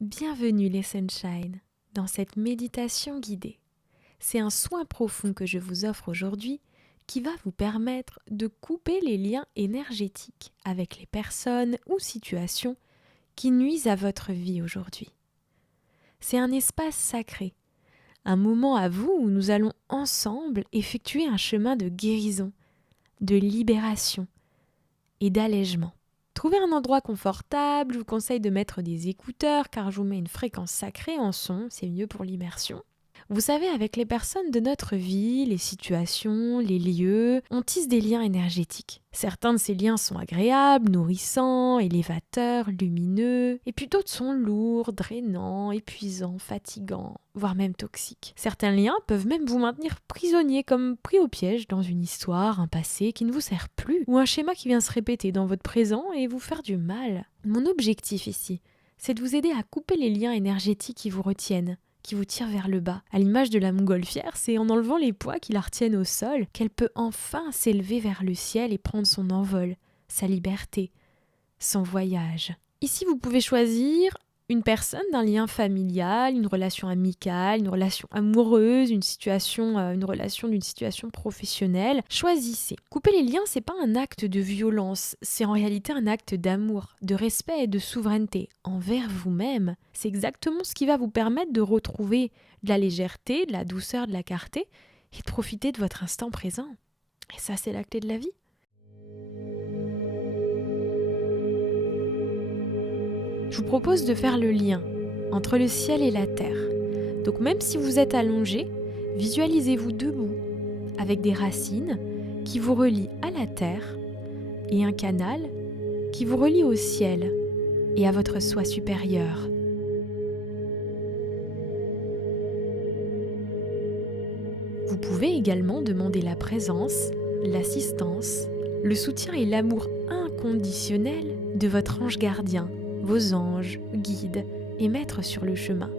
Bienvenue les Sunshine dans cette méditation guidée. C'est un soin profond que je vous offre aujourd'hui qui va vous permettre de couper les liens énergétiques avec les personnes ou situations qui nuisent à votre vie aujourd'hui. C'est un espace sacré, un moment à vous où nous allons ensemble effectuer un chemin de guérison, de libération et d'allègement. Trouvez un endroit confortable, je vous conseille de mettre des écouteurs car je vous mets une fréquence sacrée en son, c'est mieux pour l'immersion. Vous savez, avec les personnes de notre vie, les situations, les lieux, on tisse des liens énergétiques. Certains de ces liens sont agréables, nourrissants, élévateurs, lumineux, et puis d'autres sont lourds, drainants, épuisants, fatigants, voire même toxiques. Certains liens peuvent même vous maintenir prisonnier, comme pris au piège dans une histoire, un passé qui ne vous sert plus, ou un schéma qui vient se répéter dans votre présent et vous faire du mal. Mon objectif ici, c'est de vous aider à couper les liens énergétiques qui vous retiennent, qui vous tire vers le bas. À l'image de la montgolfière, c'est en enlevant les poids qui la retiennent au sol qu'elle peut enfin s'élever vers le ciel et prendre son envol, sa liberté, son voyage. Ici, vous pouvez choisir une personne d'un lien familial, une relation amicale, une relation amoureuse, une relation d'une situation professionnelle. Choisissez. Couper les liens, c'est pas un acte de violence, c'est en réalité un acte d'amour, de respect et de souveraineté envers vous-même. C'est exactement ce qui va vous permettre de retrouver de la légèreté, de la douceur, de la clarté et de profiter de votre instant présent. Et ça, c'est la clé de la vie. Je vous propose de faire le lien entre le ciel et la terre. Donc même si vous êtes allongé, visualisez-vous debout avec des racines qui vous relient à la terre et un canal qui vous relie au ciel et à votre soi supérieur. Vous pouvez également demander la présence, l'assistance, le soutien et l'amour inconditionnel de votre ange gardien, vos anges, guides et maîtres sur le chemin,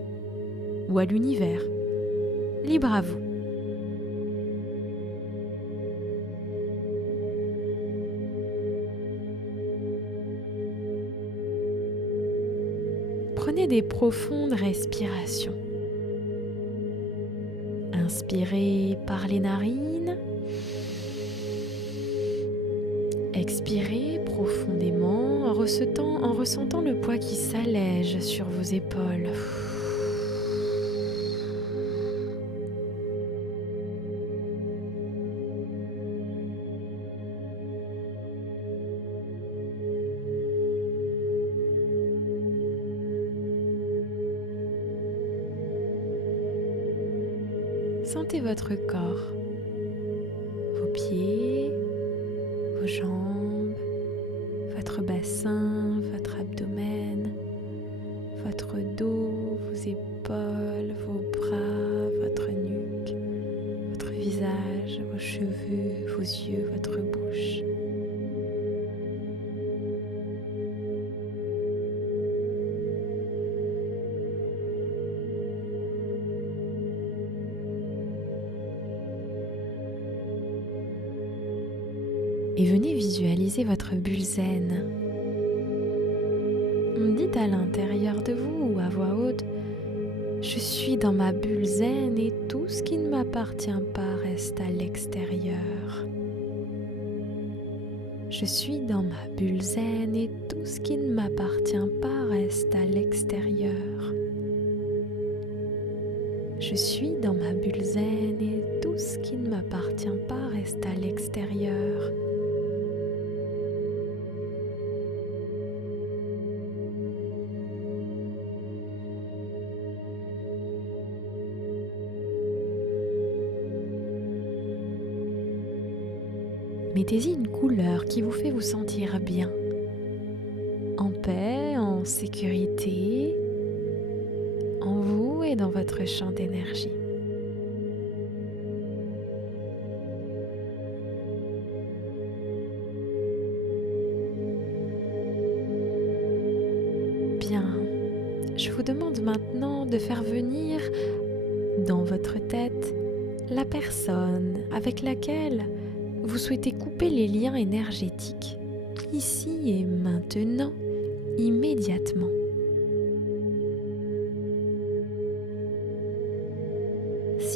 ou à l'univers. Libre à vous. Prenez des profondes respirations. Inspirez par les narines. Expirez profondément en ressentant le poids qui s'allège sur vos épaules. Sentez votre corps, vos pieds, vos jambes, votre bassin, votre abdomen, votre dos, vos épaules, vos bras, votre nuque, votre visage, vos cheveux, vos yeux, votre bouche. Et venez visualiser votre bulle zen. Dites à l'intérieur de vous ou à voix haute: je suis dans ma bulle zen et tout ce qui ne m'appartient pas reste à l'extérieur. Je suis dans ma bulle zen et tout ce qui ne m'appartient pas reste à l'extérieur. Je suis dans ma bulle zen et tout ce qui ne m'appartient pas reste à l'extérieur. Mettez-y une couleur qui vous fait vous sentir bien, en paix, en sécurité, en vous et dans votre champ d'énergie. Bien, je vous demande maintenant de faire venir dans votre tête la personne avec laquelle vous souhaitez couper les liens énergétiques, ici et maintenant, immédiatement.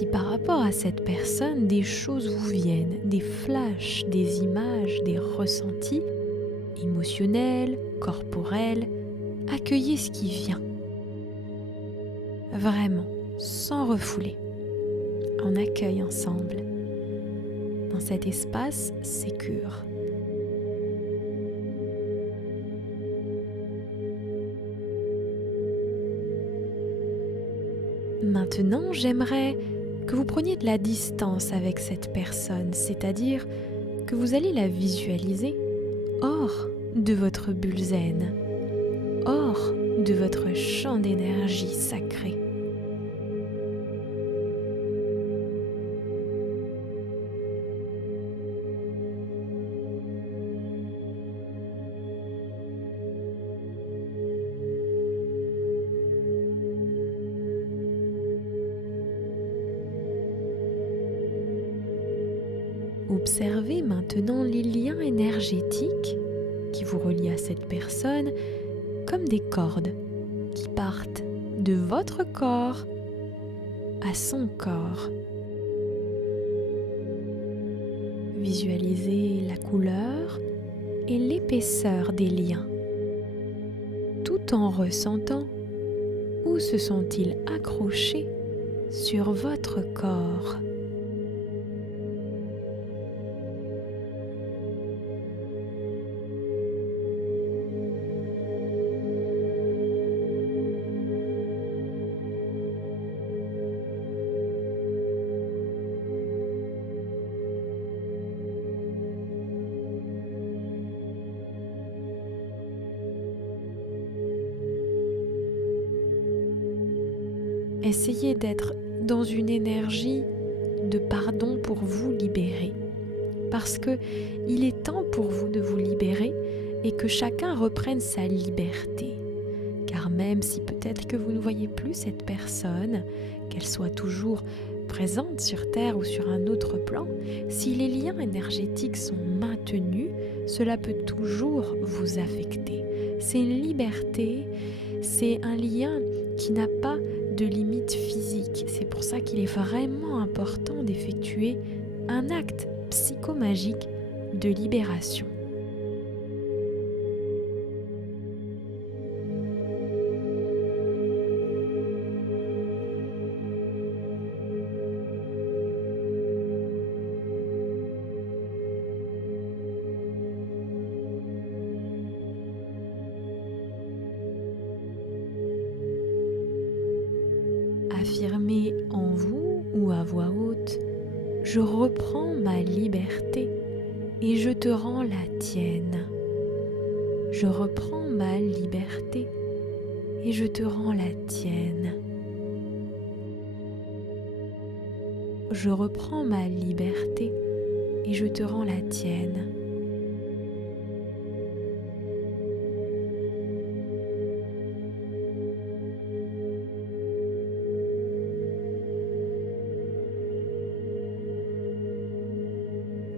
si par rapport à cette personne, des choses vous viennent, des flashs, des images, des ressentis émotionnels, corporels, accueillez ce qui vient. Vraiment, sans refouler. On accueille ensemble, dans cet espace sécure. Maintenant, j'aimerais que vous preniez de la distance avec cette personne, c'est-à-dire que vous allez la visualiser hors de votre bulle zen, hors de votre champ d'énergie sacré. Observez maintenant les liens énergétiques qui vous relient à cette personne comme des cordes qui partent de votre corps à son corps. Visualisez la couleur et l'épaisseur des liens, tout en ressentant où se sont-ils accrochés sur votre corps. Essayez d'être dans une énergie de pardon pour vous libérer. Parce que il est temps pour vous de vous libérer et que chacun reprenne sa liberté. Car même si peut-être que vous ne voyez plus cette personne, qu'elle soit toujours présente sur Terre ou sur un autre plan, si les liens énergétiques sont maintenus, cela peut toujours vous affecter. C'est une liberté, c'est un lien qui n'a pas de limite physique. C'est pour ça qu'il est vraiment important d'effectuer un acte psychomagique de libération. Affirmez en vous ou à voix haute: je reprends ma liberté et je te rends la tienne. Je reprends ma liberté et je te rends la tienne. Je reprends ma liberté et je te rends la tienne.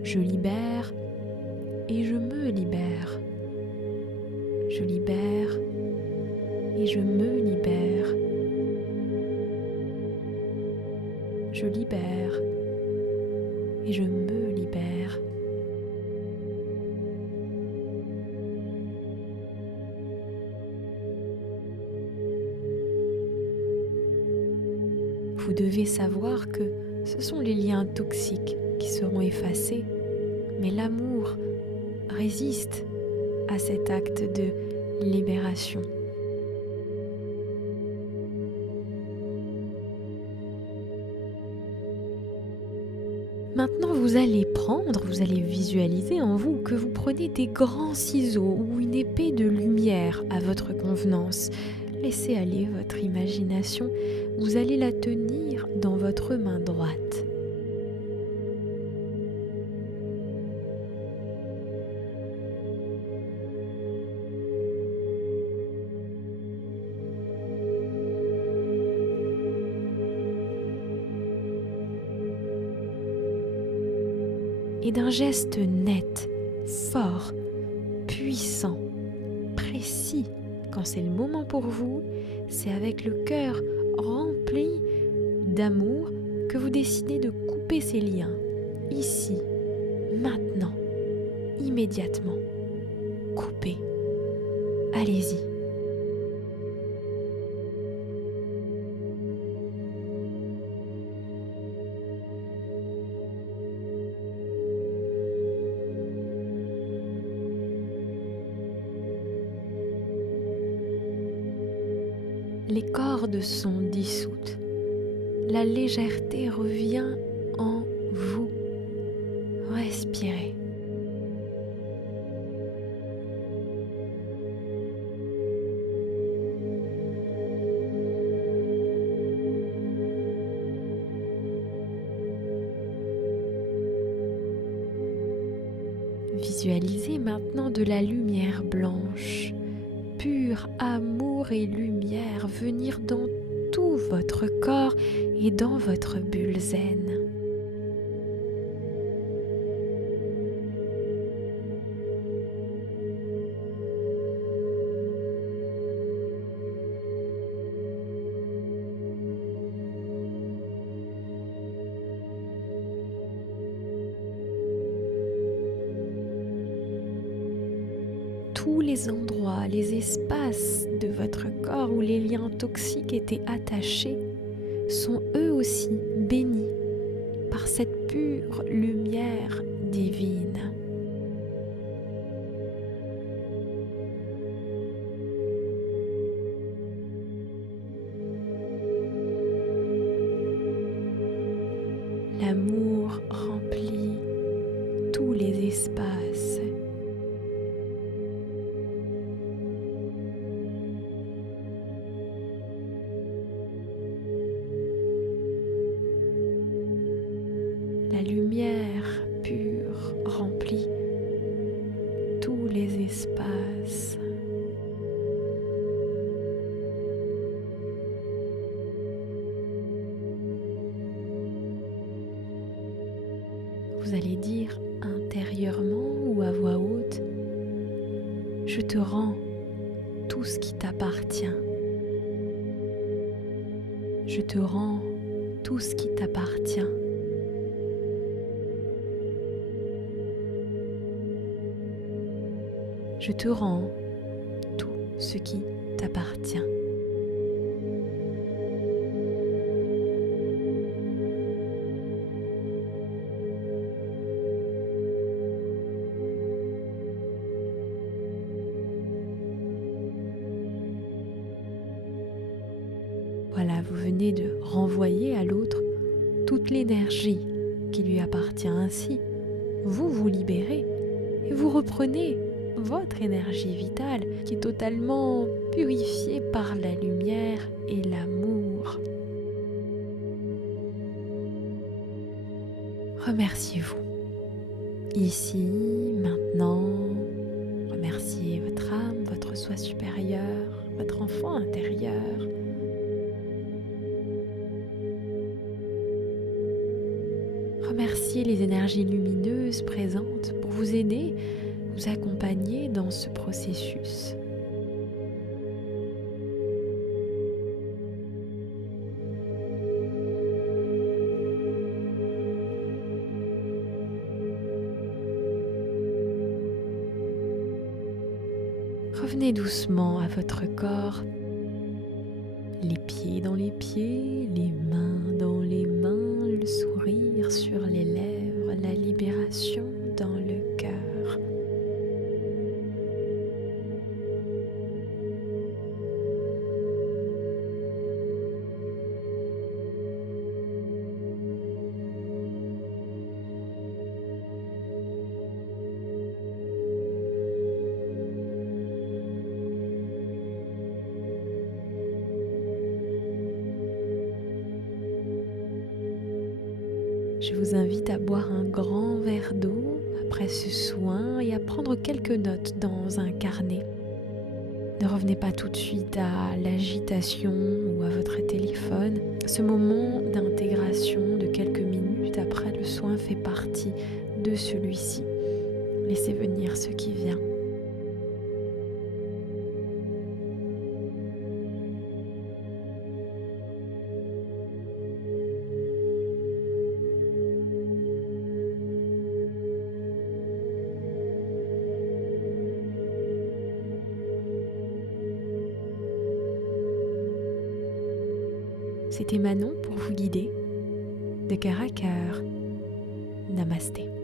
Je libère et je me libère. Je libère et je me libère. Je libère et je me libère. Vous devez savoir que ce sont les liens toxiques qui seront effacés, mais l'amour résiste à cet acte de libération. Maintenant, vous allez visualiser en vous que vous prenez des grands ciseaux ou une épée de lumière à votre convenance. Laissez aller votre imagination, vous allez la tenir dans votre main droite. Et d'un geste net, fort, puissant, précis, quand c'est le moment pour vous, c'est avec le cœur rempli d'amour que vous décidez de couper ces liens, ici, maintenant, immédiatement. Coupez. Allez-y. Les cordes sont dissoutes. La légèreté revient en vous. Respirez. Visualisez maintenant de la lumière blanche, pur amour et lumière venir dans tout votre corps et dans votre bulle zen. Tous les endroits, les espaces de votre corps où les liens toxiques étaient attachés sont eux aussi bénis par cette pure lumière divine. L'amour remplit tous les espaces. La lumière pure remplit tous les espaces. Vous allez dire intérieurement ou à voix haute, je te rends tout ce qui t'appartient. Je te rends tout ce qui t'appartient. Je te rends tout ce qui t'appartient. Voilà, vous venez de renvoyer à l'autre toute l'énergie qui lui appartient. Ainsi, vous vous libérez et vous reprenez votre énergie vitale qui est totalement purifiée par la lumière et l'amour. Remerciez-vous. Ici, maintenant, remerciez votre âme, votre soi supérieur, votre enfant intérieur. Remerciez les énergies lumineuses présentes pour vous aider, vous accompagner dans ce processus. Revenez doucement à votre corps, les pieds dans les pieds, les mains dans les mains, le sourire sur les lèvres, la libération dans le cœur. Je vous invite à boire un grand verre d'eau après ce soin et à prendre quelques notes dans un carnet. Ne revenez pas tout de suite à l'agitation ou à votre téléphone. Ce moment d'intégration de quelques minutes après le soin fait partie de celui-ci. Laissez venir ce qui vient. C'était Manon pour vous guider de cœur à cœur. Namasté.